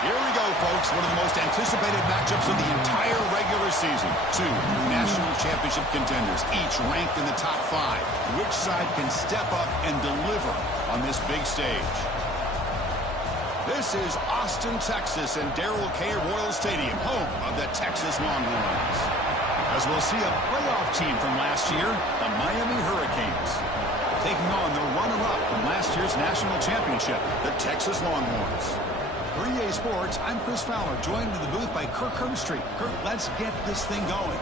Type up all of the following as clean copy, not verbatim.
Here we go, folks. One of the most anticipated matchups of the entire regular season. Two national championship contenders, each ranked in the top 5. Which side can step up and deliver on this big stage? This is Austin, Texas, and Darrell K. Royal Stadium, home of the Texas Longhorns. As we'll see a playoff team from last year, the Miami Hurricanes, taking on the runner-up from last year's national championship, the Texas Longhorns. 3A Sports, I'm Chris Fowler, joined in the booth by Kirk Herbstreit. Kirk, let's get this thing going.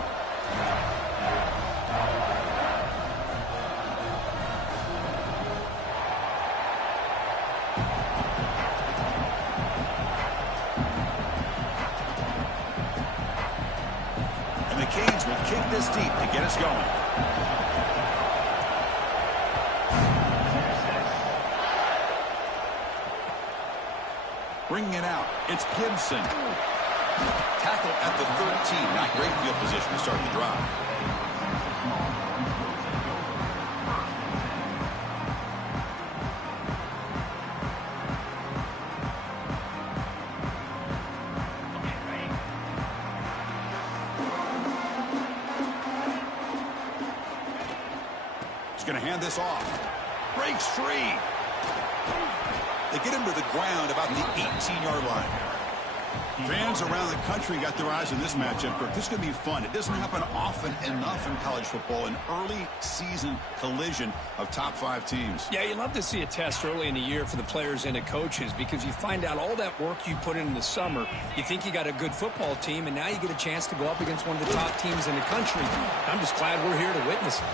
And the Canes will kick this deep to get us going. Bringing it out, it's Gibson. Tackle at the 13. Not great field position to start the drive. He's going to hand this off. Breaks free. They get him to the ground about the 18-yard line. Fans around the country got their eyes on this matchup. This is going to be fun. It doesn't happen often enough in college football, an early season collision of top 5 teams. Yeah, you love to see a test early in the year for the players and the coaches because you find out all that work you put in the summer. You think you got a good football team, and now you get a chance to go up against one of the top teams in the country. I'm just glad we're here to witness it.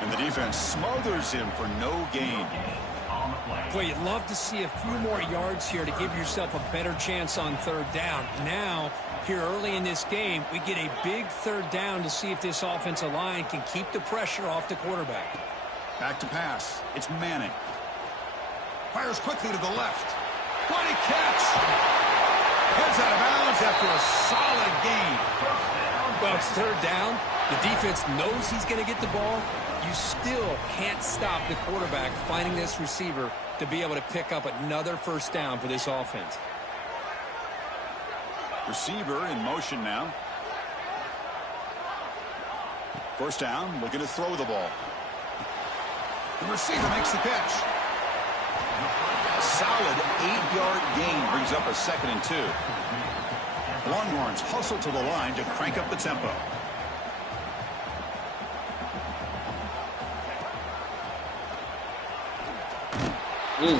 And the defense smothers him for no gain. Boy, you'd love to see a few more yards here to give yourself a better chance on third down. Now, here early in this game, we get a big third down to see if this offensive line can keep the pressure off the quarterback. Back to pass. It's Manning. Fires quickly to the left. What a catch! Heads out of bounds after a solid gain. Well, it's third down. The defense knows he's going to get the ball. You still can't stop the quarterback finding this receiver to be able to pick up another first down for this offense. Receiver in motion now. First down, looking to throw the ball. The receiver makes the catch. A solid 8-yard gain brings up a 2nd and 2. Longhorns hustle to the line to crank up the tempo.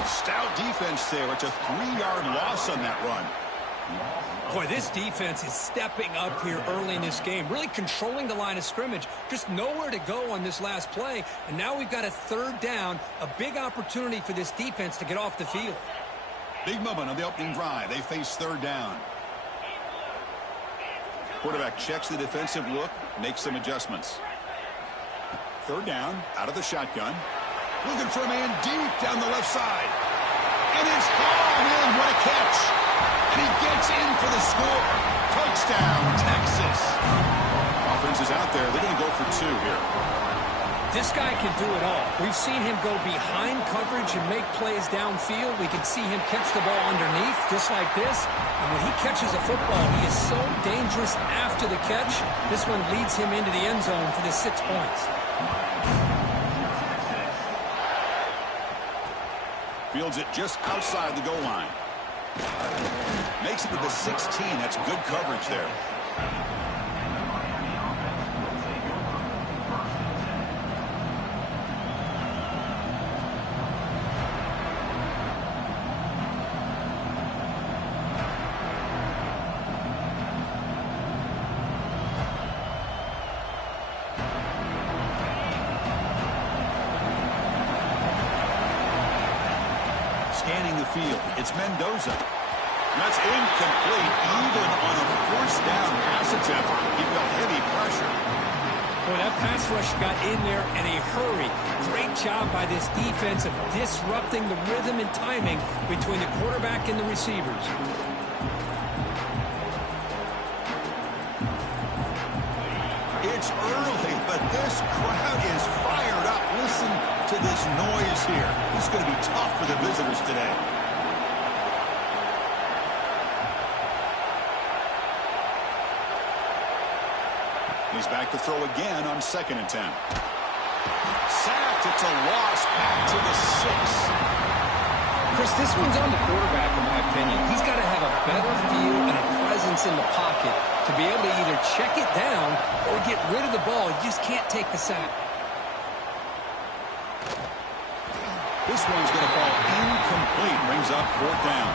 Stout defense there. It's a 3-yard loss on that run. Boy, this defense is stepping up here early in this game, really controlling the line of scrimmage. Just nowhere to go on this last play. And now we've got a third down, a big opportunity for this defense to get off the field. Big moment on the opening drive. They face third down. Quarterback checks the defensive look, makes some adjustments. Third down, out of the shotgun. Looking for a man deep down the left side. And it's hauled in. What a catch. And he gets in for the score. Touchdown, Texas. Offense is out there. They're going to go for 2 here. This guy can do it all. We've seen him go behind coverage and make plays downfield. We can see him catch the ball underneath, just like this. And when he catches a football, he is so dangerous after the catch. This one leads him into the end zone for the 6 points. Fields it just outside the goal line. Makes it to the 16. That's good coverage there. Scanning the field, it's Mendoza. That's incomplete, even on a first down pass attempt. He felt heavy pressure. Boy, that pass rush got in there in a hurry. Great job by this defense of disrupting the rhythm and timing between the quarterback and the receivers. It's early, but this crowd is fired up. Listen to this noise here. This is going to be tough for the visitors today. He's back to throw again on 2nd and 10. Sacked. It's a loss back to the 6. Chris, this one's on the quarterback, in my opinion. He's got to have a better feel and a presence in the pocket to be able to either check it down or get rid of the ball. You just can't take the sack. This one's going to fall incomplete. Brings up 4th down.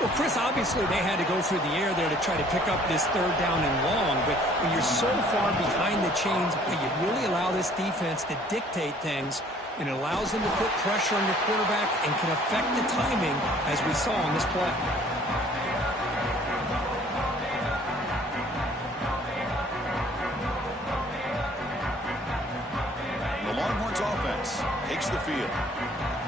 Well, Chris, obviously they had to go through the air there to try to pick up this 3rd down and long, but when you're so far behind the chains, you really allow this defense to dictate things, and it allows them to put pressure on your quarterback and can affect the timing, as we saw on this play. The Longhorns offense takes the field.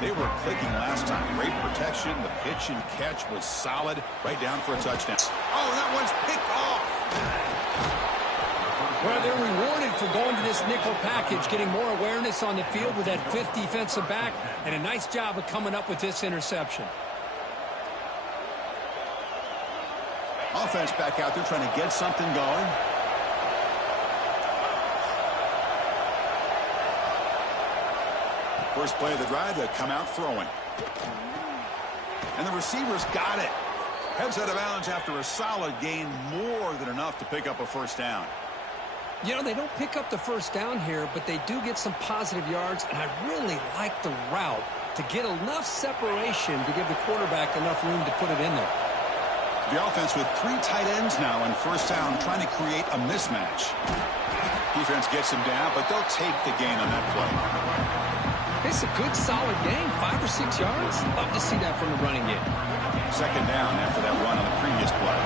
They were clicking last time. Great protection. The pitch and catch was solid. Right down for a touchdown. Oh, that one's picked off. Well, they're rewarded for going to this nickel package, getting more awareness on the field with that 5th defensive back, and a nice job of coming up with this interception. Offense back out there trying to get something going. First play of the drive, they come out throwing. And the receivers got it. Heads out of bounds after a solid gain, more than enough to pick up a 1st down. You know, they don't pick up the 1st down here, but they do get some positive yards, and I really like the route to get enough separation to give the quarterback enough room to put it in there. The offense with 3 tight ends now on 1st down, trying to create a mismatch. Defense gets him down, but they'll take the gain on that play. It's a good, solid game, 5 or 6 yards. Love to see that from the running game. 2nd down after that run on the previous play.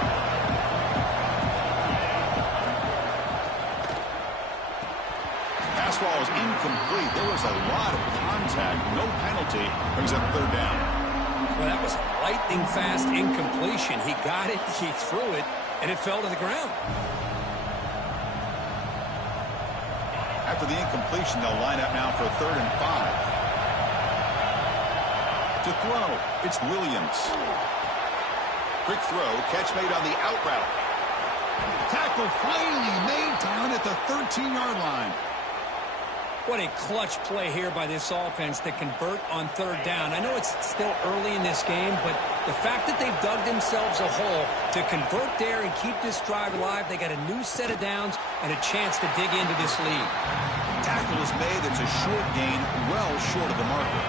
Pass ball is incomplete. There was a lot of contact. No penalty. Brings up 3rd down. Well, that was a lightning-fast incompletion. He got it, he threw it, and it fell to the ground. After the incompletion, they'll line up now for 3rd and 5. To throw, it's Williams. Quick throw, catch made on the out route. Tackle finally made down at the 13-yard line. What a clutch play here by this offense to convert on 3rd down. I know it's still early in this game, but the fact that they've dug themselves a hole to convert there and keep this drive alive, they got a new set of downs and a chance to dig into this lead. Tackle is made. It's a short gain, well short of the marker.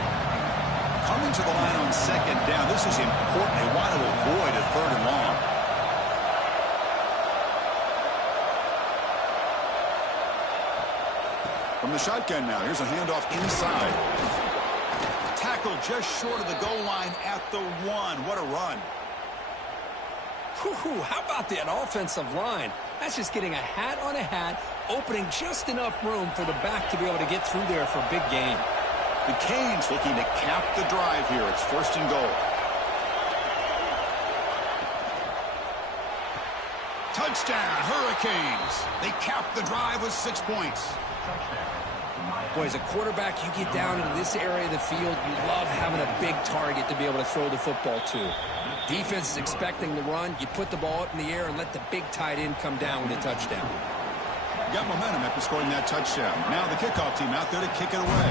Coming to the line on 2nd down. This is important. They want to avoid a 3rd and long. From the shotgun now, here's a handoff inside. Tackle just short of the goal line at the 1. What a run. Whew, how about that offensive line? That's just getting a hat on a hat, opening just enough room for the back to be able to get through there for a big gain. The Canes looking to cap the drive here. It's 1st and goal. Touchdown, Hurricanes. They cap the drive with 6 points. Boy, as a quarterback, you get down into this area of the field, you love having a big target to be able to throw the football to. Defense is expecting the run. You put the ball up in the air and let the big tight end come down with a touchdown. Got momentum after scoring that touchdown. Now the kickoff team out there to kick it away.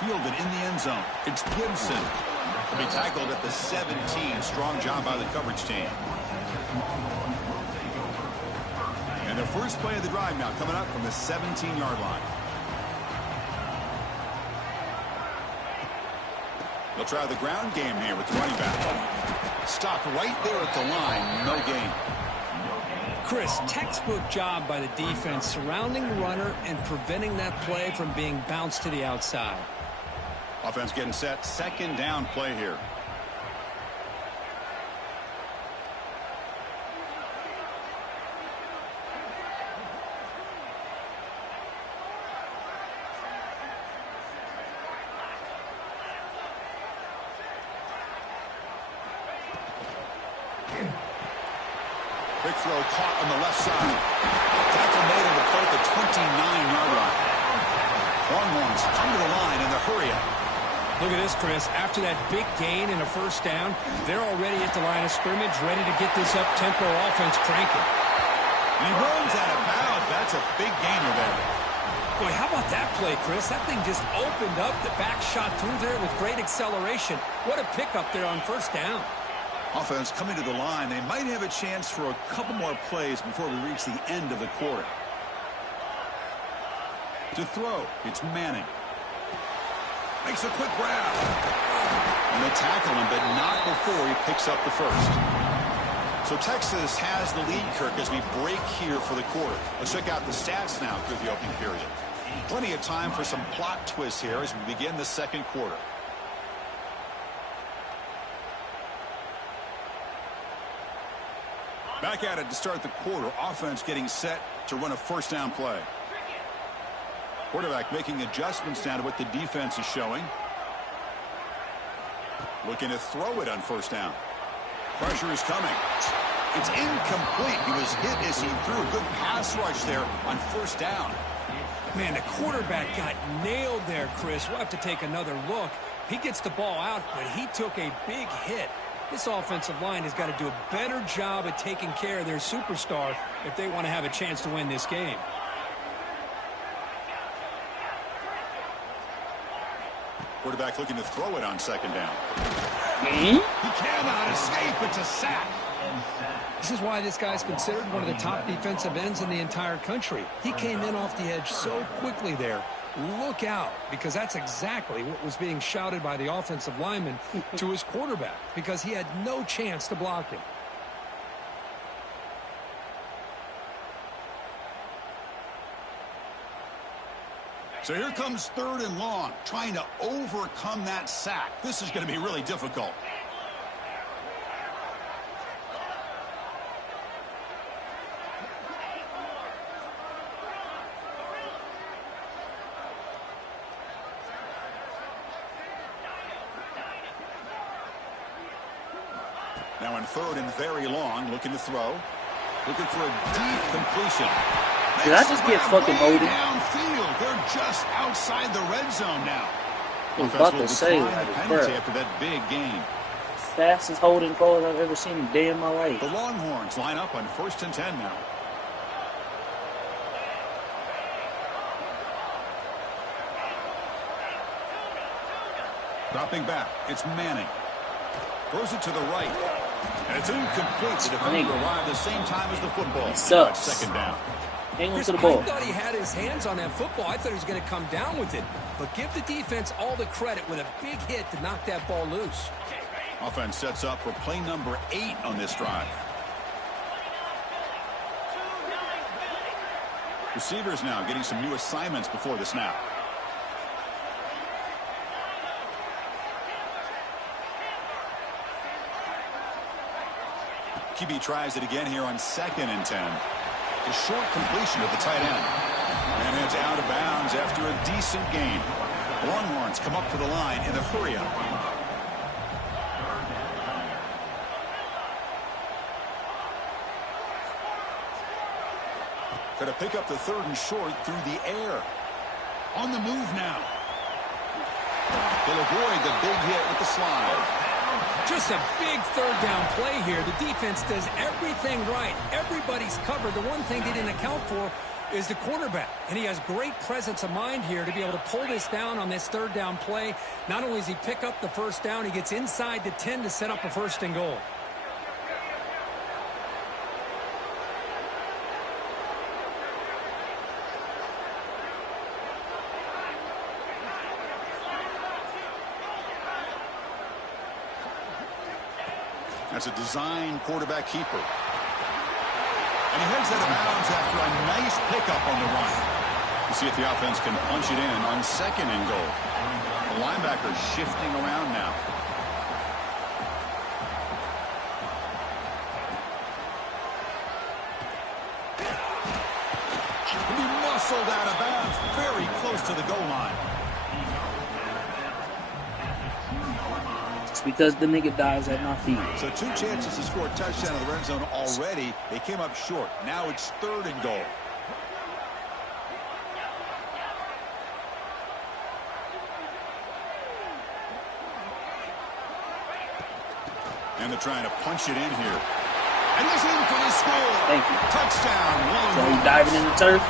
Fielded in the end zone. It's Gibson. To be tackled at the 17. Strong job by the coverage team. And the first play of the drive now coming up from the 17-yard line. They'll try the ground game here with the running back. Stopped right there at the line. No gain. Chris, textbook job by the defense surrounding the runner and preventing that play from being bounced to the outside. Offense getting set. 2nd down play here. Quick throw caught on the left side. Tackle made on the play at the 29-yard line. Longhorns come to the line in the hurry up. Look at this, Chris. After that big gain and a first down, they're already at the line of scrimmage, ready to get this up-tempo offense cranking. He runs out of bounds. That's a big gainer there. Boy, how about that play, Chris? That thing just opened up. The back shot through there with great acceleration. What a pickup there on first down. Offense coming to the line. They might have a chance for a couple more plays before we reach the end of the quarter. To throw, it's Manning. Makes a quick grab. And they tackle him, but not before he picks up the first. So Texas has the lead, Kirk, as we break here for the quarter. Let's check out the stats now through the opening period. Plenty of time for some plot twists here as we begin the second quarter. Back at it to start the quarter. Offense getting set to run a first down play. Quarterback making adjustments now to what the defense is showing. Looking to throw it on first down. Pressure is coming. It's incomplete. He was hit as he threw a good pass rush there on first down. Man, the quarterback got nailed there, Chris. We'll have to take another look. He gets the ball out, but he took a big hit. This offensive line has got to do a better job at taking care of their superstar if they want to have a chance to win this game. Quarterback looking to throw it on second down. He cannot escape. It's a sack. This is why this guy's considered one of the top defensive ends in the entire country. He came in off the edge so quickly there. Look out, because that's exactly what was being shouted by the offensive lineman to his quarterback, because he had no chance to block him. So here comes third and long, trying to overcome that sack. This is going to be really difficult. Now in third and very long, looking to throw. Looking for a deep completion. Did I just get fucking holding? Downfield. They're just outside the red zone now. I was about to say that. After that big game. Fastest holding call I've ever seen in a day in my life. The Longhorns line up on 1st and 10 now. Dropping back, it's Manning. Throws it to the right. And it's incomplete. The defender arrived the same time as the football. It sucks. Second down. Hang on to the ball. I thought he had his hands on that football. I thought he was going to come down with it. But give the defense all the credit with a big hit to knock that ball loose. Offense sets up for play number 8 on this drive. Receivers now getting some new assignments before the snap. QB tries it again here on 2nd and 10. A short completion to the tight end. And it's out of bounds after a decent gain. Longhorns come up to the line in a hurry-up. Going to pick up the 3rd and short through the air. On the move now. They'll avoid the big hit with the slide. Just a big third down play here. The defense does everything right. Everybody's covered. The one thing they didn't account for is the quarterback. And he has great presence of mind here to be able to pull this down on this third down play. Not only does he pick up the first down, he gets inside the 10 to set up a 1st and goal. That's a design quarterback keeper. And he heads out of bounds after a nice pickup on the run. We'll see if the offense can punch it in on 2nd and goal. The linebacker shifting around now. And he muscled out of bounds very close to the goal line. Because the nigga dives at my feet. So 2 chances to score a touchdown in the red zone already. They came up short. Now it's 3rd and goal. And they're trying to punch it in here. And he's in for the score. Thank you. Touchdown. So he's diving in the turf.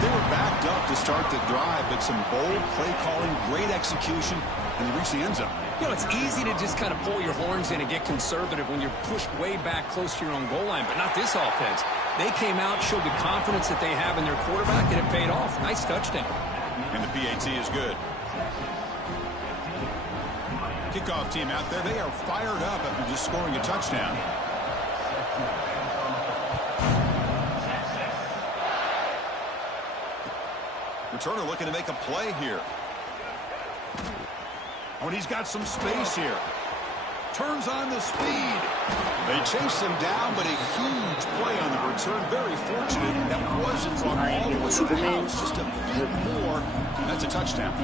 They were backed up to start the drive, but some bold play calling, great execution, and they reached the end zone. You know, it's easy to just kind of pull your horns in and get conservative when you're pushed way back close to your own goal line, but not this offense. They came out, showed the confidence that they have in their quarterback, and it paid off. Nice touchdown. And the PAT is good. Kickoff team out there. They are fired up after just scoring a touchdown. Returner looking to make a play here. Oh, and he's got some space here. Turns on the speed. They chase him down, but a huge play on the return. Very fortunate that wasn't brought all the way to the house. Just a bit more. And that's a touchdown.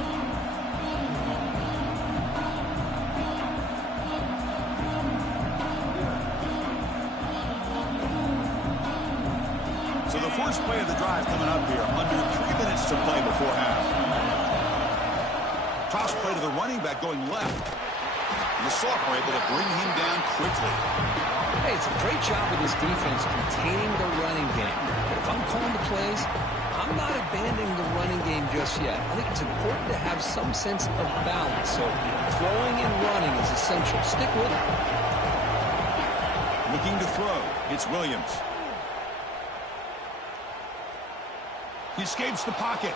So the first play of the drive coming up here. Under 3 minutes to play before half. Toss play to the running back going left. And the Salk were able to bring him down quickly. Hey, it's a great job of this defense containing the running game. But if I'm calling the plays, I'm not abandoning the running game just yet. I think it's important to have some sense of balance. So throwing and running is essential. Stick with it. Looking to throw. It's Williams. He escapes the pocket.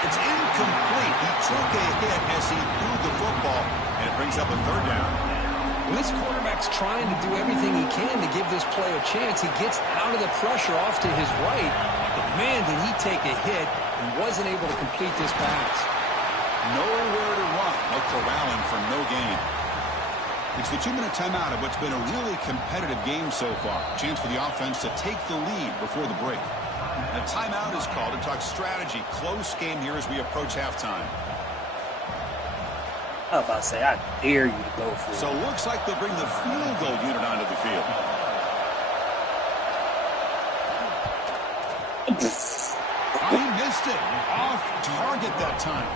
It's incomplete. He took a hit as he threw the football, and it brings up a third down. Well, this quarterback's trying to do everything he can to give this play a chance. He gets out of the pressure off to his right, but man, did he take a hit and wasn't able to complete this pass. Nowhere to run. No corralling for no gain. It's the 2-minute timeout of what's been a really competitive game so far. Chance for the offense to take the lead before the break. A timeout is called to talk strategy. Close game here as we approach halftime. I was about to say, I dare you to go for it. So it looks like they'll bring the field goal unit onto the field. Oh, he missed it. Off target that time.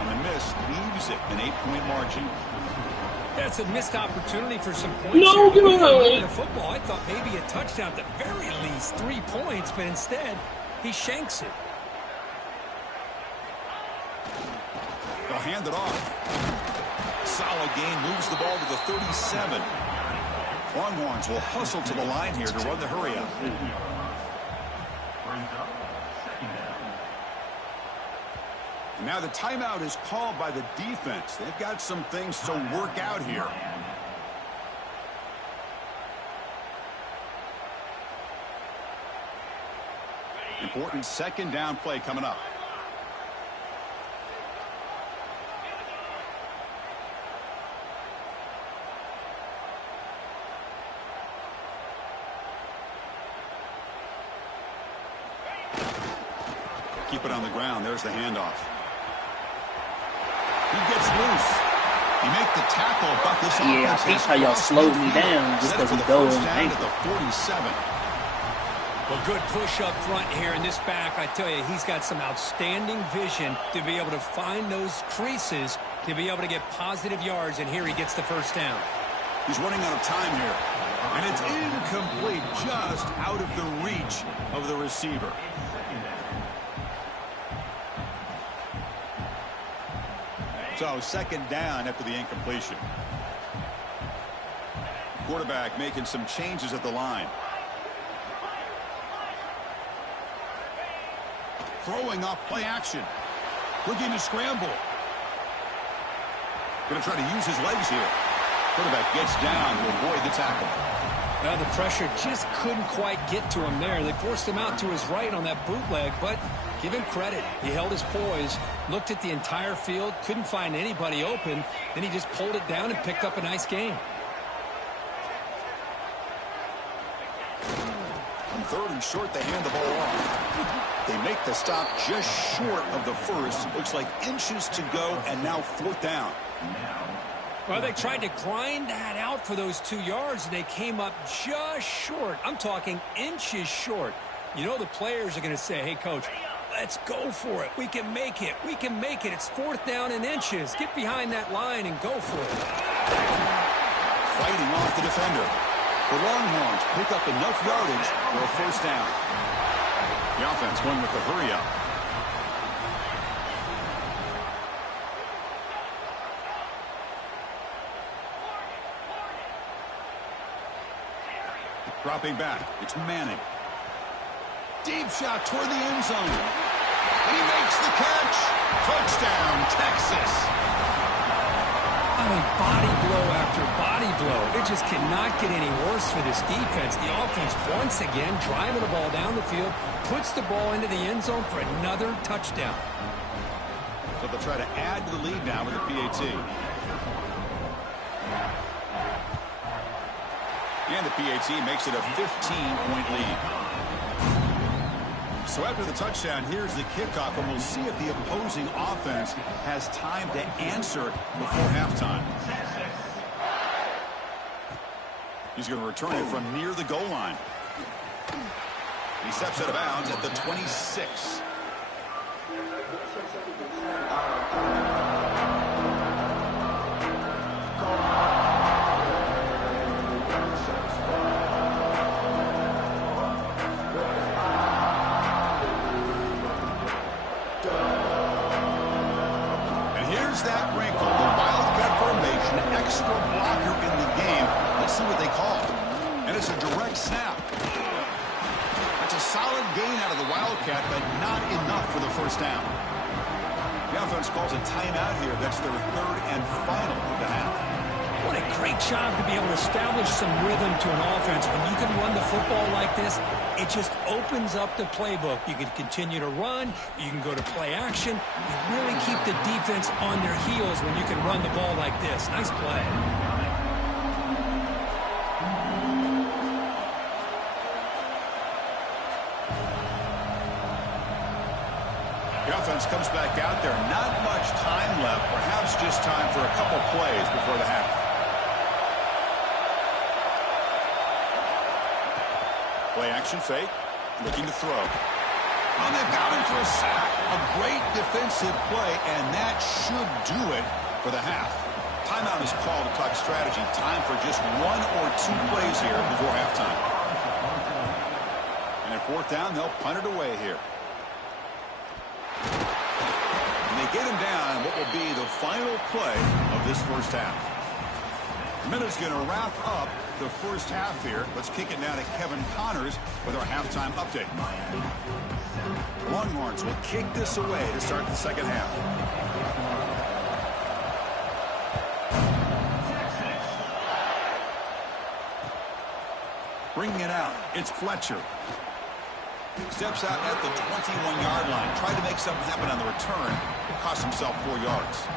And the miss leaves it an 8-point margin. That's a missed opportunity for some points. No here. good. In football, I thought maybe a touchdown, at the very least 3 points, but instead he shanks it. They'll hand it off. Solid gain, moves the ball to the 37. Longhorns will hustle to the line here to run the hurry up. And now the timeout is called by the defense. They've got some things to work out here. Important second down play coming up. Keep it on the ground. There's the handoff. He gets loose. He make the tackle, but this Yeah, I offense think has how y'all crossed slowed me midfield. down just Set it because for he the goes first and down ankle. at the 47. Well, good push up front here, and this back, I tell you, he's got some outstanding vision to be able to find those creases, to be able to get positive yards, and here he gets the first down. He's running out of time here. And it's incomplete, just out of the reach of the receiver. So second down after the incompletion. Quarterback making some changes at the line. Throwing off play action. Looking to scramble. Going to try to use his legs here. Quarterback gets down to avoid the tackle. Well, the pressure just couldn't quite get to him there. They forced him out to his right on that bootleg, but give him credit. He held his poise, looked at the entire field, couldn't find anybody open, then he just pulled it down and picked up a nice gain. On third and short, they hand the ball off. They make the stop just short of the first. Looks like inches to go, and now fourth down. Well, they tried to grind that out for those 2 yards, and they came up just short. I'm talking inches short. You know the players are going to say, hey, Coach, Let's go for it. We can make it. We can make it. It's 4th down and inches. Get behind that line and go for it. Fighting off the defender. The Longhorns pick up enough yardage for a 1st down. The offense going with the hurry up. Dropping back. It's Manning. Deep shot toward the end zone. And he makes the catch. Touchdown, Texas. I mean, body blow after body blow. It just cannot get any worse for this defense. The offense, once again, driving the ball down the field, puts the ball into the end zone for another touchdown. So they'll try to add to the lead now with the PAT. And the PAT makes it a 15-point lead. So after the touchdown, here's the kickoff, and we'll see if the opposing offense has time to answer before halftime. He's going to return it from near the goal line. He steps out of bounds at the 26. That wrinkle, the Wildcat formation, extra blocker in the game. Let's see what they call it. And it's a direct snap. That's a solid gain out of the Wildcat, but not enough for the 1st down. The offense calls a timeout here. That's their 3rd and final of the half. What a great job to be able to establish some rhythm to an offense. When you can run the football like this, it just opens up the playbook. You can continue to run. You can go to play action. You really keep the defense on their heels when you can run the ball like this. Nice play. The offense comes back out there. Not much time left. Perhaps just time for a couple plays before the half. Play action fake, looking to throw. Oh, they've got him for a sack. A great defensive play, and that should do it for the half. Timeout is called to talk strategy. Time for just 1 or 2 plays here before halftime. And at 4th down, they'll punt it away here. And they get him down what will be the final play of this 1st half. Minute's going to wrap up the 1st half here. Let's kick it now to Kevin Connors with our halftime update. Longhorns will kick this away to start the 2nd half. Bringing it out, it's Fletcher. Steps out at the 21-yard line. Tried to make something happen on the return. Cost himself 4 yards.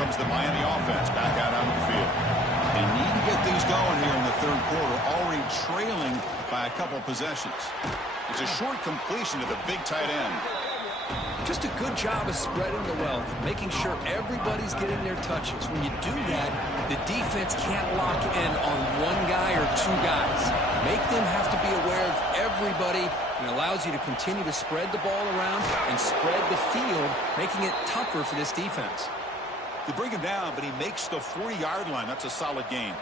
Comes the Miami offense back out onto the field. They need to get things going here in the 3rd quarter, already trailing by a couple possessions. It's a short completion to the big tight end. Just a good job of spreading the wealth, making sure everybody's getting their touches. When you do that, the defense can't lock in on 1 guy or 2 guys. Make them have to be aware of everybody, and allows you to continue to spread the ball around and spread the field, making it tougher for this defense. They bring him down, but he makes the 40-yard line. That's a solid gain.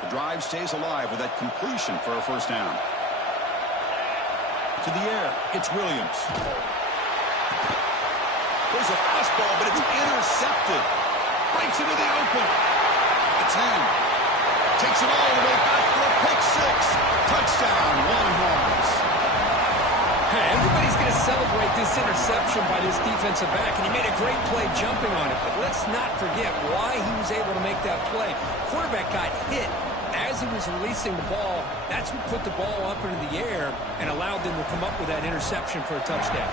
The drive stays alive with that completion for a 1st down. To the air, it's Williams. There's a fastball, but it's intercepted. Breaks into the open. It's in. Takes it all the way back for a pick 6. Touchdown, Longhorns. Hey, everybody's going to celebrate this interception by this defensive back, and he made a great play jumping on it. But let's not forget why he was able to make that play. Quarterback got hit as he was releasing the ball. That's what put the ball up into the air and allowed them to come up with that interception for a touchdown.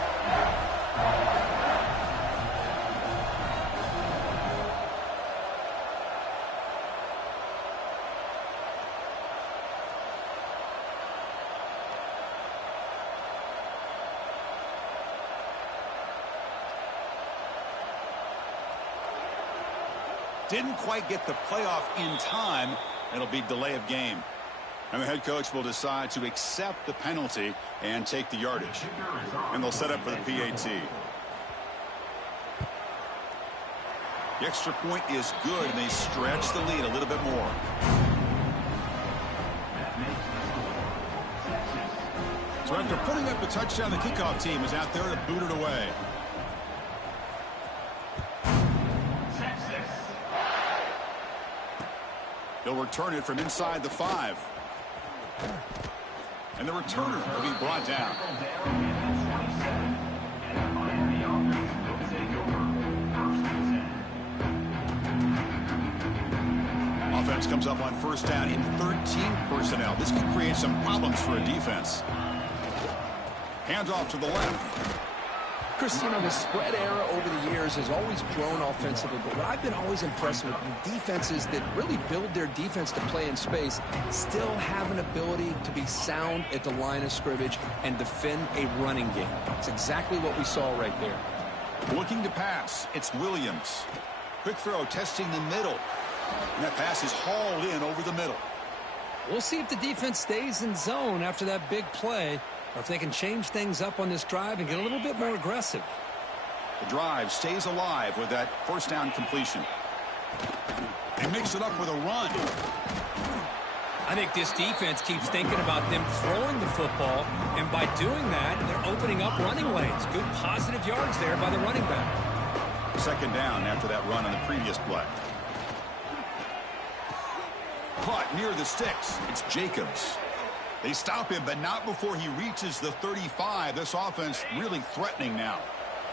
Didn't quite get the playoff in time. It'll be delay of game. And the head coach will decide to accept the penalty and take the yardage. And they'll set up for the PAT. The extra point is good, and they stretch the lead a little bit more. So after putting up the touchdown, the kickoff team is out there to boot it away. They'll return it from inside the 5. And the returner will be brought down. Offense comes up on first down in 13 personnel. This could create some problems for a defense. Handoff to the left. Chris, you know, the spread era over the years has always grown offensively, but what I've been always impressed with defenses that really build their defense to play in space still have an ability to be sound at the line of scrimmage and defend a running game. It's exactly what we saw right there. Looking to pass, it's Williams. Quick throw, testing the middle. And that pass is hauled in over the middle. We'll see if the defense stays in zone after that big play, or if they can change things up on this drive and get a little bit more aggressive. The drive stays alive with that first down completion. They mix it up with a run. I think this defense keeps thinking about them throwing the football, and by doing that, they're opening up running lanes. Good positive yards there by the running back. Second down after that run on the previous play. Caught near the sticks. It's Jacobs. They stop him, but not before he reaches the 35. This offense really threatening now.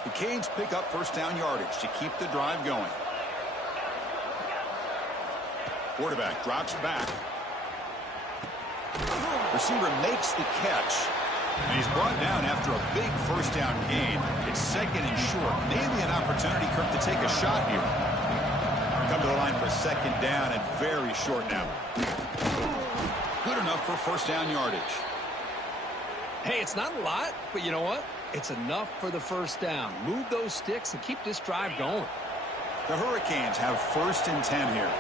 The Canes pick up first down yardage to keep the drive going. Quarterback drops back. Receiver makes the catch. And he's brought down after a big first down gain. It's second and short. Maybe an opportunity, Kirk, to take a shot here. Come to the line for second down and very short now. Good enough for first down yardage. Hey, it's not a lot, but you know what? It's enough for the first down. Move those sticks and keep this drive going. The Hurricanes have first and 10 here.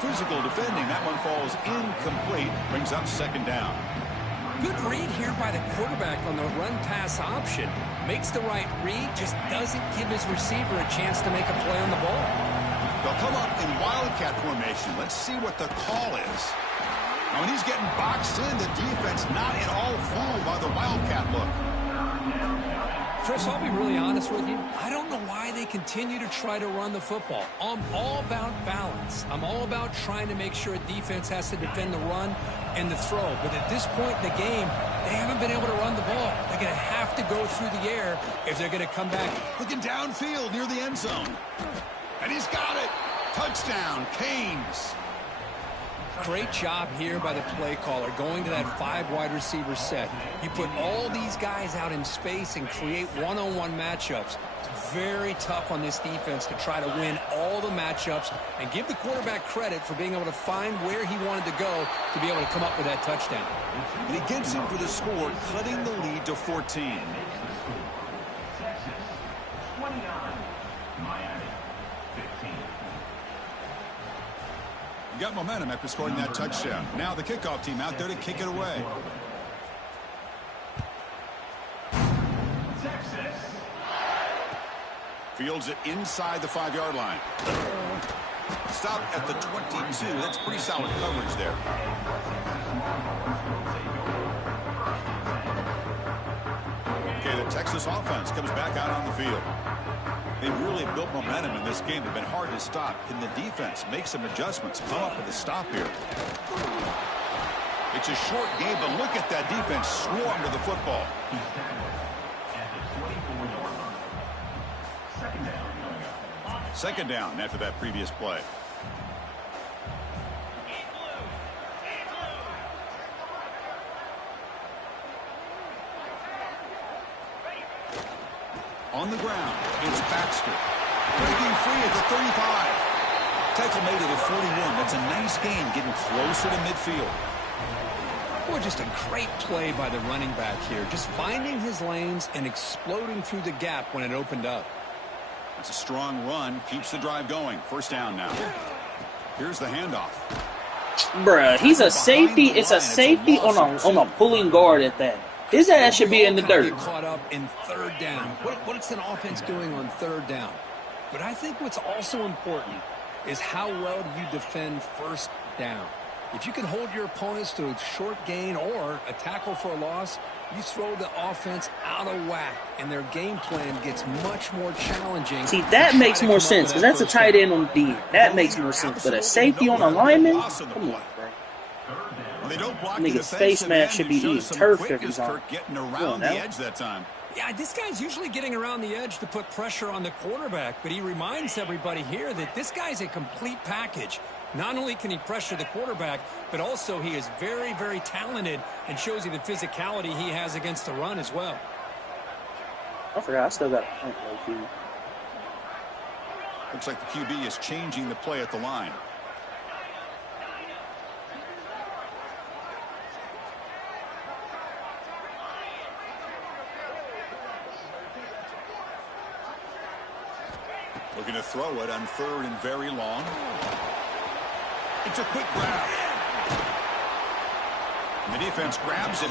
Physical defending. That one falls incomplete. Brings up second down. Good read here by the quarterback on the run-pass option. Makes the right read, just doesn't give his receiver a chance to make a play on the ball. They'll come up in wildcat formation. Let's see what the call is. Now, when he's getting boxed in, the defense not at all fooled by the wildcat look. Chris, I'll be really honest with you. I don't know why they continue to try to run the football. I'm all about balance. I'm all about trying to make sure a defense has to defend the run and the throw. But at this point in the game, they haven't been able to run the ball. They're going to have to go through the air if they're going to come back. Looking downfield near the end zone. And he's got it. Touchdown, Canes. Great job here by the play caller going to that 5 wide receiver set. You put all these guys out in space and create one-on-one matchups. It's very tough on this defense to try to win all the matchups and give the quarterback credit for being able to find where he wanted to go to be able to come up with that touchdown. And he gets him for the score, cutting the lead to 14. Got momentum after scoring that touchdown. Now the kickoff team out there to kick it away. Texas. Fields it inside the 5-yard line. Stop at the 22. That's pretty solid coverage there. Okay, the Texas offense comes back out on the field. They've really built momentum in this game. They've been hard to stop. Can the defense make some adjustments? Come up with a stop here. It's a short game, but look at that defense swarm to the football. Second down after that previous play. On the ground, it's Baxter. Breaking free at the 35. Tackle made at the 41. That's a nice gain, getting closer to midfield. Boy, just a great play by the running back here. Just finding his lanes and exploding through the gap when it opened up. It's a strong run. Keeps the drive going. First down now. Here's the handoff. Bruh, he's a safety. It's a safety on a pulling guard at that. His ass should be in the dirt. Caught up in third down. What's an offense doing on third down? But I think what's also important is how well do you defend first down. If you can hold your opponents to a short gain or a tackle for a loss, you throw the offense out of whack, and their game plan gets much more challenging. See, that makes more sense, because that's a tight end on D. That makes more sense. But a safety on a lineman? Come on, bro. Nigga's face mask should be eating turf every time. Getting around the edge that time. Yeah, this guy's usually getting around the edge to put pressure on the quarterback, but he reminds everybody here that this guy's a complete package. Not only can he pressure the quarterback, but also he is very, very talented and shows you the physicality he has against the run as well. I forgot, I still got a point right here. Looks like the QB is changing the play at the line. Looking to throw it on third and very long. It's a quick grab. And the defense grabs it.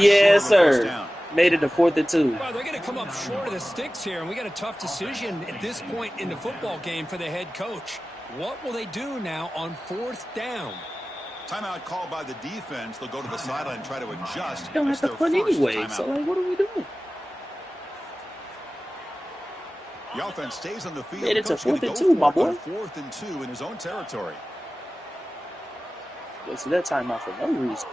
Yes, sir. Made it to 4th and 2. Well, they're going to come up short of the sticks here, and we got a tough decision at this point in the football game for the head coach. What will they do now on 4th down? Timeout called by the defense. They'll go to the sideline and try to adjust. Don't have to punt anyway, so like, what are we doing? The offense stays on the field. Made it to 4th and 2, my boy. 4th and 2 in his own territory. Yeah, see that timeout for no reason.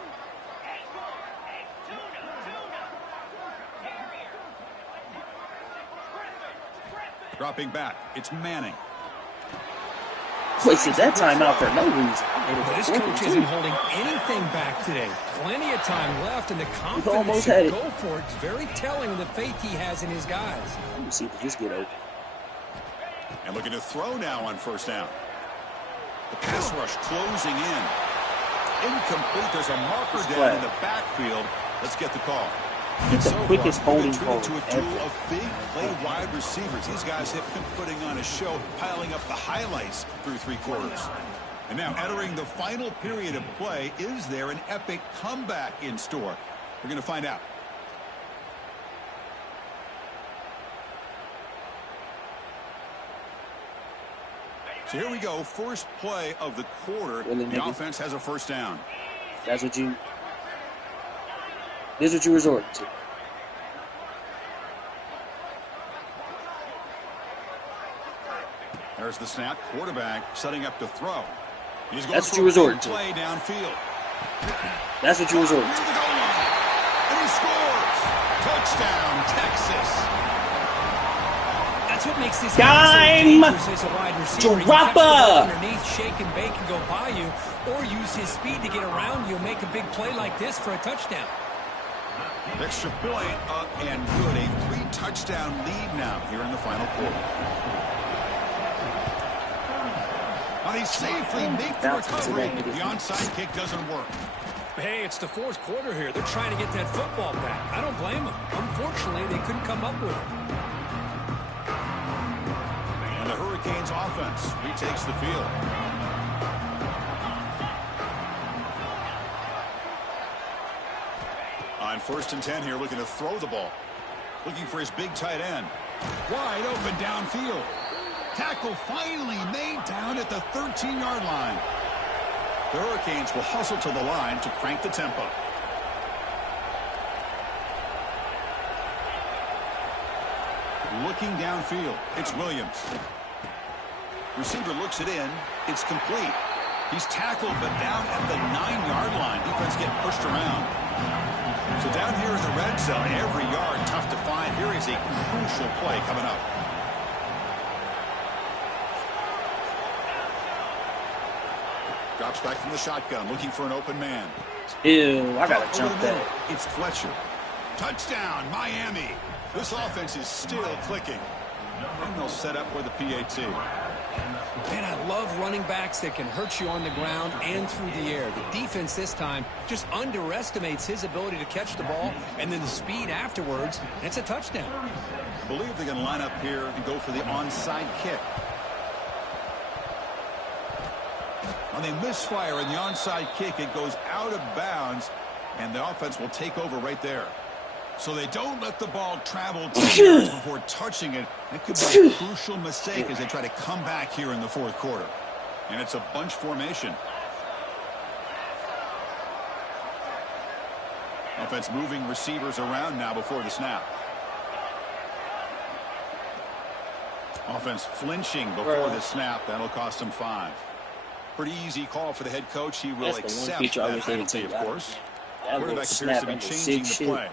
Dropping back, it's Manning. Wasted that timeout for no reason. This coach isn't holding anything back today. Plenty of time left, and the confidence almost to had it. go for it is very telling of the faith he has in his guys. Let me see if this get open. And looking to throw now on first down. The pass rush closing in. Incomplete. There's a marker down in the backfield. Let's get the call. It's the quickest holding call to a duo of big play wide receivers. These guys have been putting on a show, piling up the highlights through 3 quarters. And now entering the final period of play, is there an epic comeback in store? We're going to find out. So here we go, first play of the quarter. The offense has a first down. That's what you. This is what you resort to. There's the snap. Quarterback setting up to throw. He's going That's what you resort to. Play downfield. That's what you resort to. And he scores. Touchdown, Texas. That's what makes this Dime guy so dangerous as a wide receiver. dropper. Underneath, shake and bake and go by you, or use his speed to get around you and make a big play like this for a touchdown. Extra point up and good. A 3-touchdown lead now here in the final quarter. Now they safely make the recovery. The onside kick doesn't work. Hey, it's the 4th quarter here. They're trying to get that football back. I don't blame them. Unfortunately, they couldn't come up with it. And the Hurricanes offense retakes the field. On 1st and 10 here, looking to throw the ball. Looking for his big tight end. Wide open downfield. Tackle finally made down at the 13-yard line. The Hurricanes will hustle to the line to crank the tempo. Looking downfield, it's Williams. Receiver looks it in. It's complete. He's tackled, but down at the 9-yard line. Defense getting pushed around. So down here in the red zone, every yard tough to find. Here is a crucial play coming up. Drops back from the shotgun, looking for an open man. Ew, I gotta jump that. It's Fletcher. Touchdown, Miami. This offense is still clicking. And they'll set up with a PAT. Man, I love running backs that can hurt you on the ground and through the air. The defense this time just underestimates his ability to catch the ball and then the speed afterwards, and it's a touchdown. I believe they're going to line up here and go for the onside kick. When they misfire in the onside kick, it goes out of bounds, and the offense will take over right there. So they don't let the ball travel 10 yards before touching it. It could be a crucial mistake as they try to come back here in the fourth quarter. And it's a bunch formation. Offense moving receivers around now before the snap. Offense flinching before the snap. That'll cost him 5. Pretty easy call for the head coach. He will accept that penalty, of course. Quarterback appears to be changing the play.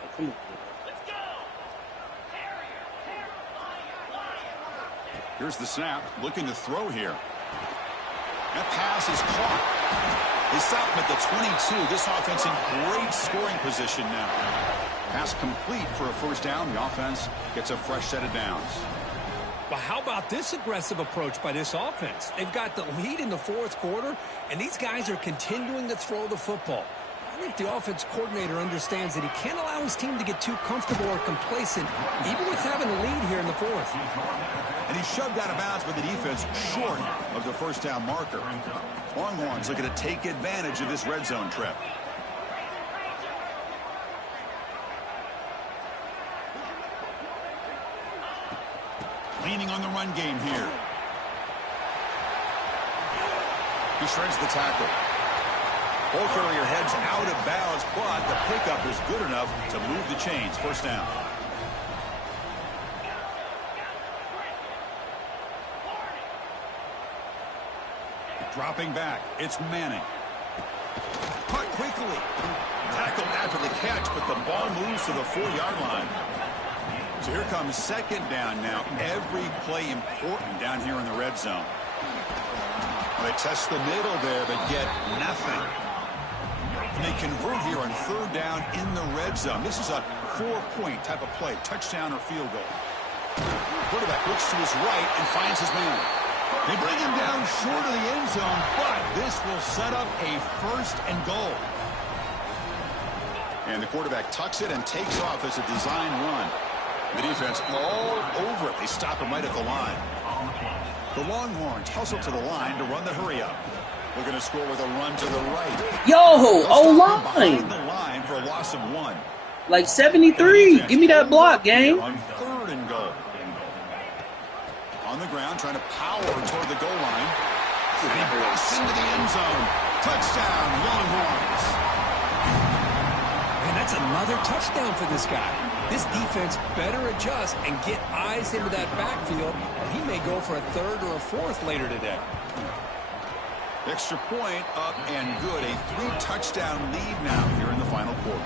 Here's the snap, looking to throw here. That pass is caught. They stop him at the 22. This offense in great scoring position now. Pass complete for a first down. The offense gets a fresh set of downs. Well, how about this aggressive approach by this offense? They've got the lead in the fourth quarter, and these guys are continuing to throw the football. I think the offense coordinator understands that he can't allow his team to get too comfortable or complacent, even with having a lead here in the fourth. And he's shoved out of bounds by the defense short of the first down marker. Longhorns looking to take advantage of this red zone trip. Leaning on the run game here. He shreds the tackle. Ball carrier heads out of bounds, but the pickup is good enough to move the chains. First down. Dropping back. It's Manning. Caught quickly. Tackled after the catch, but the ball moves to the 4-yard line. So here comes second down now. Every play important down here in the red zone. They test the middle there, but get nothing. And they convert here on third down in the red zone. This is a 4-point type of play, touchdown or field goal. Quarterback looks to his right and finds his man. They bring him down short of the end zone, but this will set up a first and goal. And the quarterback tucks it and takes off as a design run. The defense all over it. They stop him right at the line. The Longhorns hustle to the line to run the hurry up. They're going to score with a run to the right. Yo, O-line. Behind the line for a loss of 1. Like 73. Give me that block, gang. On third and goal. On the ground, trying to power toward the goal line. And he busts into the end zone. Touchdown, Longhorns. Man, that's another touchdown for this guy. This defense better adjust and get eyes into that backfield, or he may go for a third or a fourth later today. Extra point up and good. A 3-touchdown lead now here in the final quarter.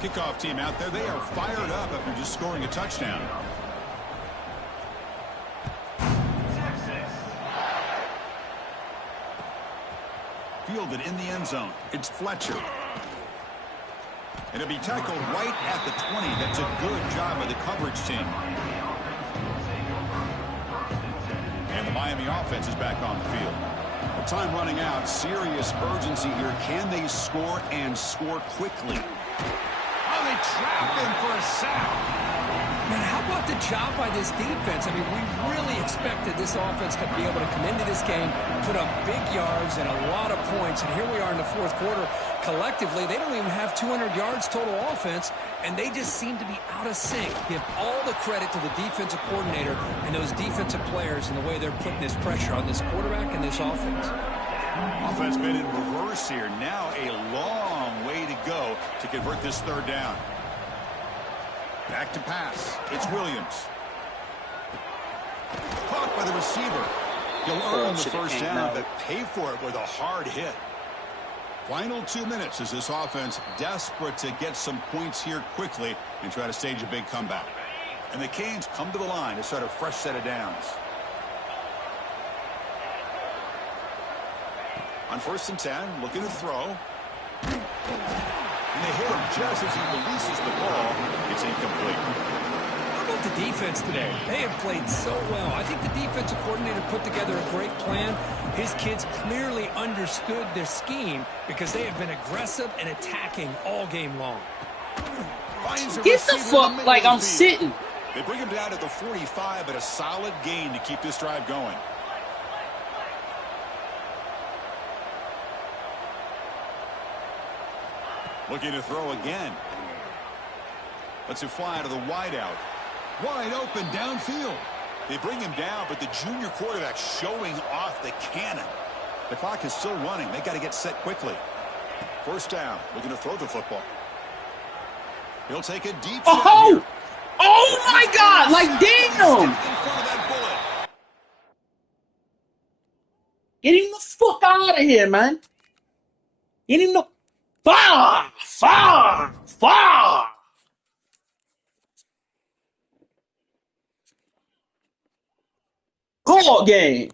Kickoff team out there. They are fired up after just scoring a touchdown. Fielded in the end zone. It's Fletcher. And it'll be tackled right at the 20. That's a good job by the coverage team. And the Miami offense is back on the field. The time running out. Serious urgency here. Can they score and score quickly? Oh, they trap him for a sack. Man, how about the job by this defense? I mean, we really expected this offense to be able to come into this game, put up big yards and a lot of points. And here we are in the fourth quarter. Collectively, they don't even have 200 yards total offense, and they just seem to be out of sync. Give all the credit to the defensive coordinator and those defensive players and the way they're putting this pressure on this quarterback and this offense. Offense been in reverse here. Now a long way to go to convert this third down. Back to pass. It's Williams. Caught by the receiver. He'll earn the first down, but pay for it with a hard hit. Final 2 minutes as this offense desperate to get some points here quickly and try to stage a big comeback. And the Canes come to the line to start a fresh set of downs. On 1st and 10, looking to throw. And they hit him just as he releases the ball. It's It's incomplete. How about the defense today? They have played so well. I think the defensive coordinator put together a great plan. His kids clearly understood their scheme because they have been aggressive and attacking all game long. Get the fuck, like I'm sitting. They bring him down to the 45, but a solid gain to keep this drive going. Looking to throw again. Lets it fly to the wideout. Wide open downfield. They bring him down, but the junior quarterback showing off the cannon. The clock is still running. They got to get set quickly. First down. Looking to throw the football. He'll take a deep shot. Oh! Oh my God! Like damn! Get him the fuck out of here, man! Get him the far! Court game.